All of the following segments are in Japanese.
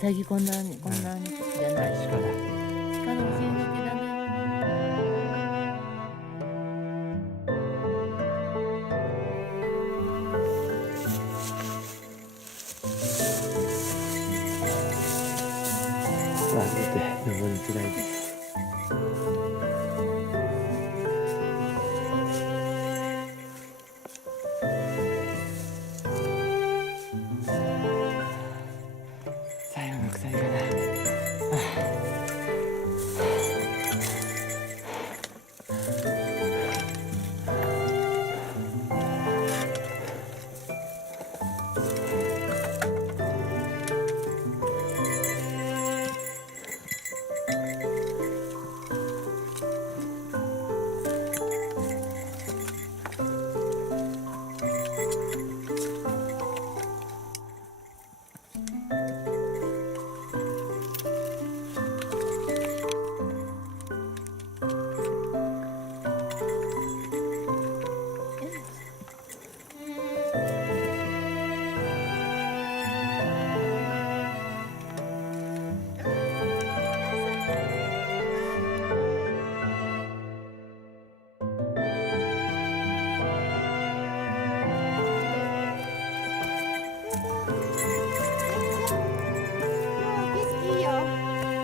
サギこんなにじゃない。鹿だ。鹿のお尻の毛だね。さあ出て登りづらいです。最後の鎖かな。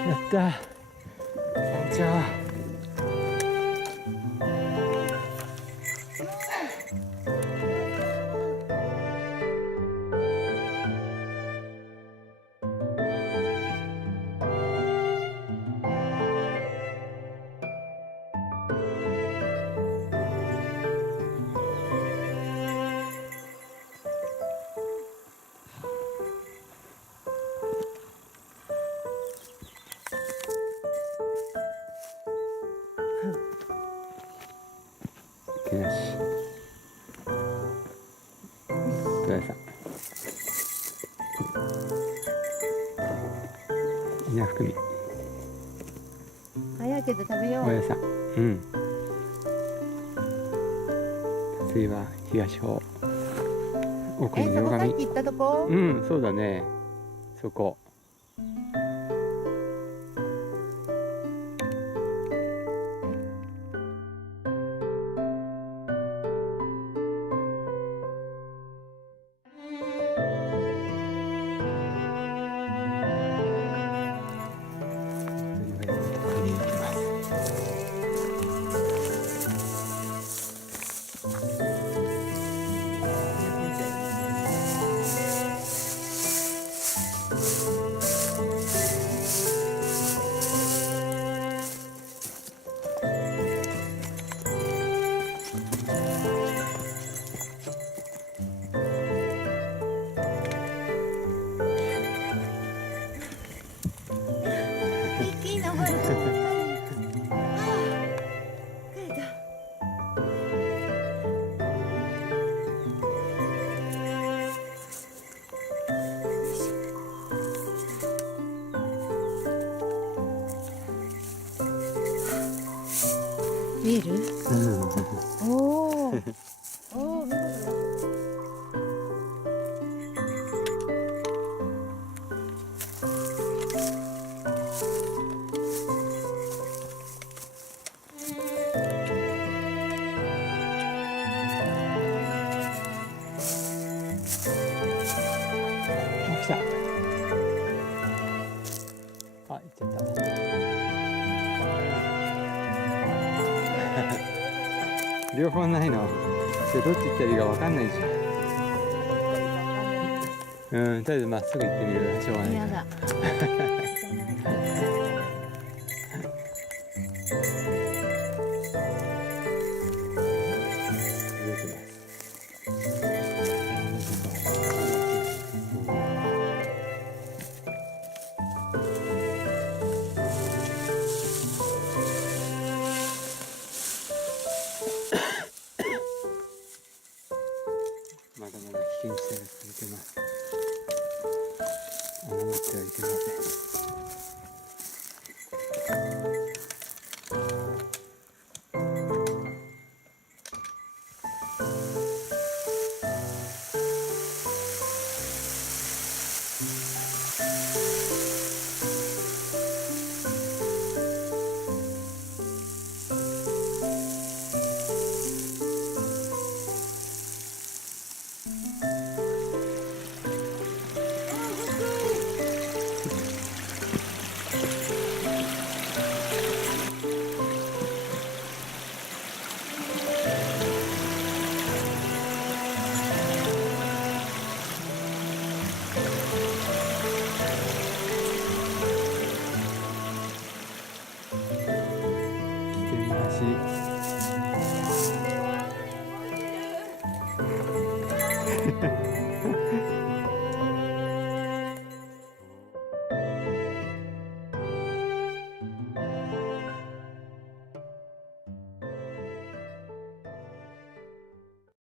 やった山頂。けなしどやさん稲含み早いけど食べよう。おやさん次は東方奥にそこ両上さっき行ったとこ？そうだねそこ一気に登る。疲れた。見える？おーおー、見事だ。来たあ行っちゃった両方ないのじゃあどっち行ったらいいか分かんないじゃんとりあえずまっすぐ行ってみるしょうがない嫌だ。まだまだ危険地帯が続いてます。誤ってはいけません。ね